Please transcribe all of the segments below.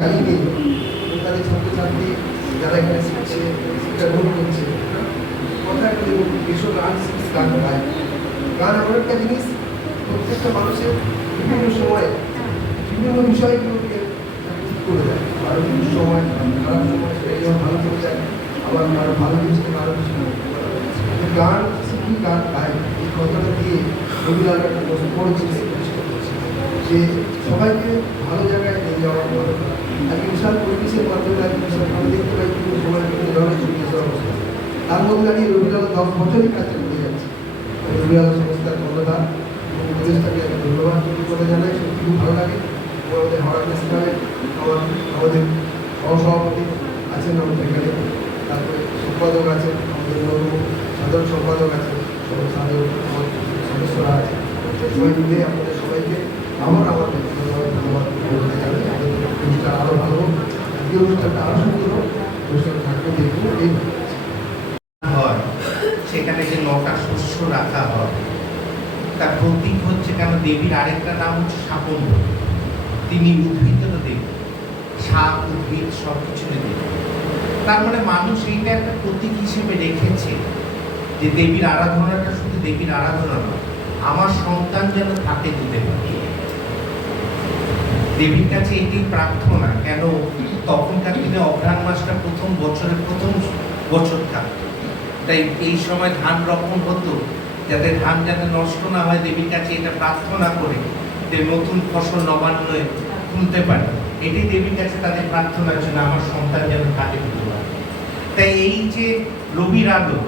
নেই তাদের ছাত্রছাত্রী যারা এখানে শিখছে, শিক্ষা গ্রহণ করছে, কথা এসব গান গান গায় গান এমন একটা জিনিস, প্রত্যেকটা মানুষের বিভিন্ন সময়ে বিভিন্ন বিষয়গুলোকে ঠিক করে দেয়। কারও কিছু সময় খারাপ সময় সেটা ভালো করে যায়, আবার কারও ভালো জিনিসকে ভালো কিছু গান শিখি গান গায়, এই কথাটা দিয়ে রবিবার একটা পরিষ্কার করছে যে সবাইকে ভালো জায়গায় নিয়ে যাওয়া ভালো বিশাল পরিবেশের মাধ্যমে বিশাল আমরা দেখতে পাই বিভিন্ন সময় বিভিন্ন ধরনের ছবি অবস্থা। তার মধ্যে দাঁড়িয়ে রবীন্দ্রনাথ দশ বছরই কাজটা করে যাচ্ছে। আমি রবীন্দ্রনাথ সংস্থার কর্ণধার এবং উপদেষ্টাকে আমি ধন্যবাদ করে জানাই, সত্যি খুব ভালো লাগে। আমাদের হাওড়া ফেস্টিভ্যালে আমার আমাদের সহসভাপতি আছেন আমাদের এখানে। তারপরে সম্পাদক আছেন আমাদের নতুন সাধারণ সম্পাদক আছেন সাধারণ সদস্যরা আছে সবাই মিলে আপনাদের সবাইকে আমার আমার ব্যক্তিগতভাবে ধন্যবাদ বলতে চাই আমাদের অনুষ্ঠান আরও ভালো হোক সেখানে যে নটা শস্য রাখা হয়, তার প্রতীক হচ্ছে কেন দেবীর আরেকটা নাম হচ্ছে তিনি উদ্ভিদের দেবী শাক উদ্ভিদ সব কিছুর দেবী। তার মানে মানুষ এইটা একটা প্রতীক হিসেবে রেখেছে যে দেবীর আরাধনাটা শুধু দেবীর আরাধনা নয়, আমার সন্তান যেন থাকে দিতে দেবীর কাছে এটি প্রার্থনা। কেন? তখনকার দিনে অঘ্রাণ মাসটা প্রথম বছরের প্রথম বছর থাকতো। তাই এই সময় ধান রোপণ হতো। যাতে ধান যাতে নষ্ট না হয়, দেবীর কাছে এটা প্রার্থনা করে যে নতুন ফসল নবান্নয়ে তুলতে পারে। এটি দেবীর কাছে তাদের প্রার্থনা ছিল আমার সন্তান যেন পারে তাই এই যে রবির আলো,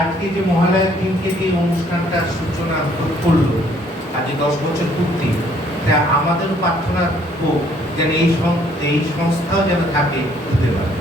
আজকে যে মহালয়ার দিনকে যে অনুষ্ঠানটার সূচনা করল আজকে দশ বছর পূর্তি তা আমাদেরও প্রার্থনা হোক যেন এই এই সংস্থাও যেন থাকে হতে পারে।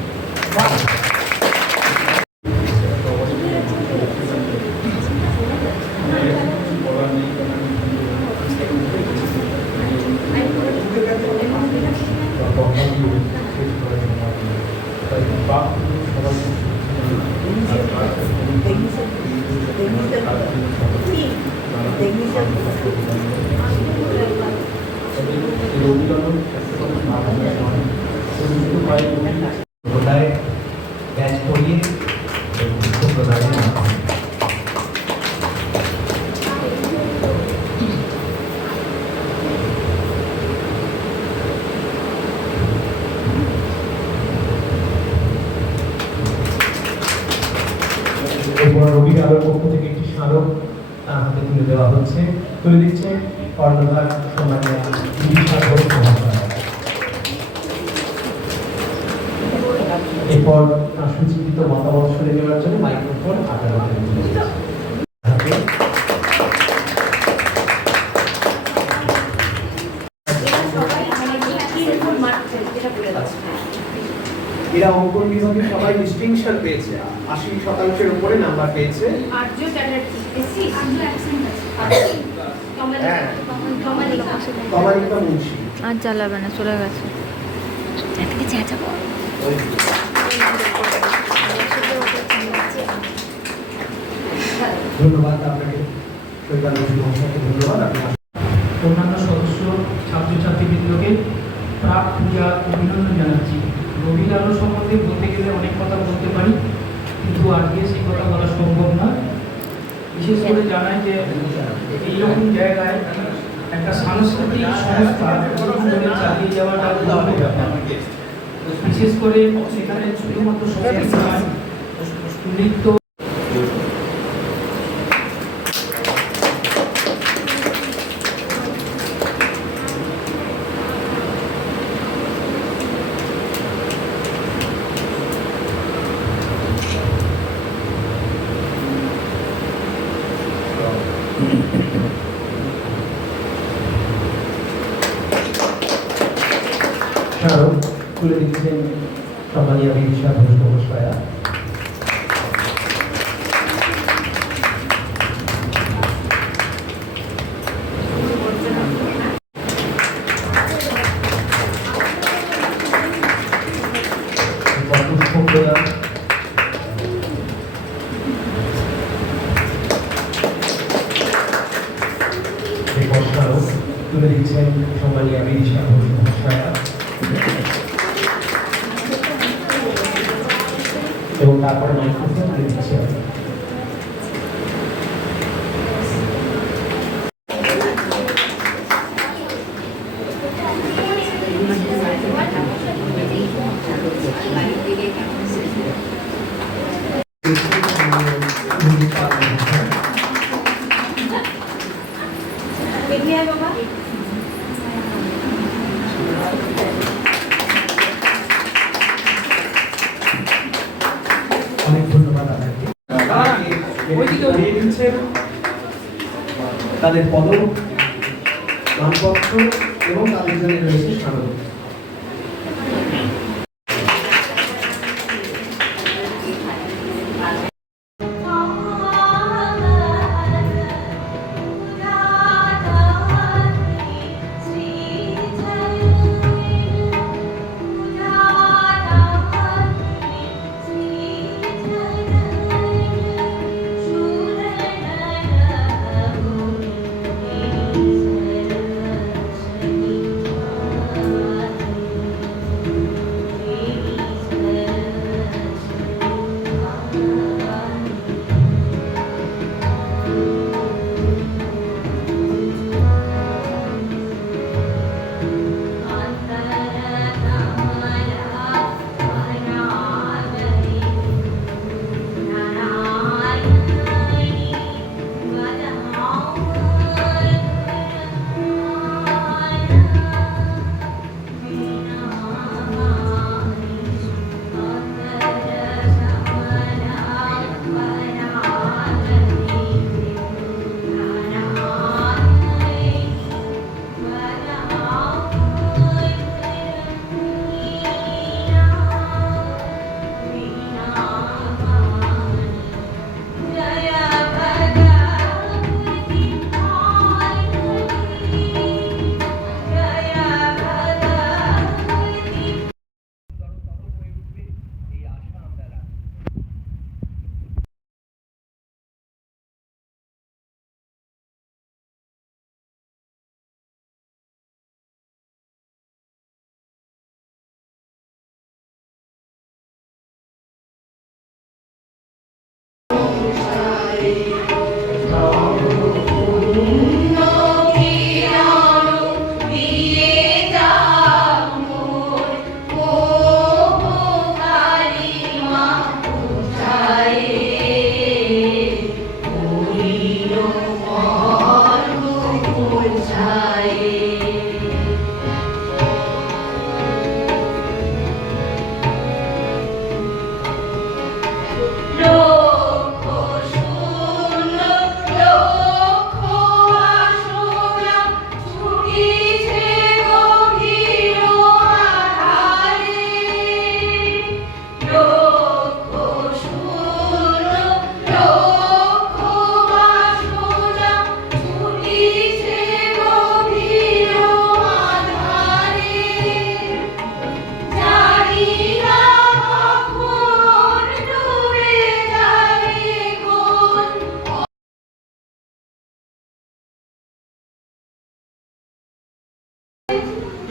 Well, এরপর সুচিন্তিত মতামত শুনে নেওয়ার জন্য মাইক্রোফোন যাচ্ছে। এরা অঙ্কন বিভাগে সবাই ডিস্টিংশন পেয়েছে। আশি শতাংশের উপরে নাম্বার পেয়েছে। হ্যাঁ। আর জ্বালাবে না চলে গেছে। এদিকে চেঁচাবো ধন্যবাদ আপনাকে। ধন্যবাদ। অন্যান্য সদস্য ছাত্রছাত্রীবৃন্দকে প্রাক পূজা অভিনন্দন জানাচ্ছি। রবির আলো সম্বন্ধে বলতে গেলে অনেক কথা বলতে পারি কিন্তু আজকে সেই কথা বলা সম্ভব না বিশেষ করে জানাই যে এইরকম জায়গায় একটা সাংস্কৃতিক সংস্থা চালিয়ে যাওয়াটা বিশেষ করে সেখানে শুধুমাত্র নৃত্য তাদের পদক নামপত্র এবং তাদের জন্য রয়েছে স্মারক।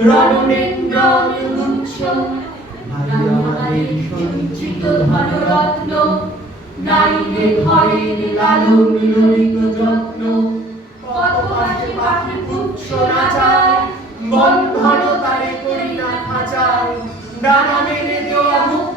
রণনেন্দ্রুচ্ছ আমাদের সঞ্চিত ধনরত্ন নাইলে ঘরের লালন ললিত যত্ন কত পাশে পাখি পুচ্ছ নাচায় বন্ধন তারে করি না খাঁচায় দেওয়া মুক্তি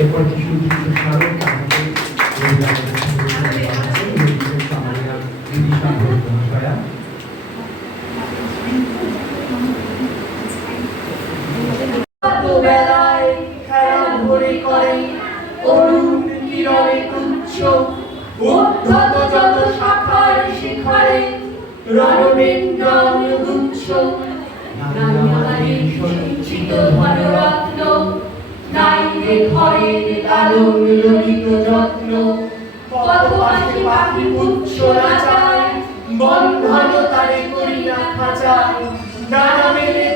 এরপর কিছু কিছু স্মারক আমাদের উদ্ধত যত শাখার শিখারে রণবেন্দ্রন গুচ্ছ। নাই সঞ্চিত ধনরত্ন নাই রে ঘরের লালন ললিত যত্ন পথপাশে পাখি পুচ্ছ নাচায়, বন্ধন তারে করি না খাঁচায়, নানা মেলে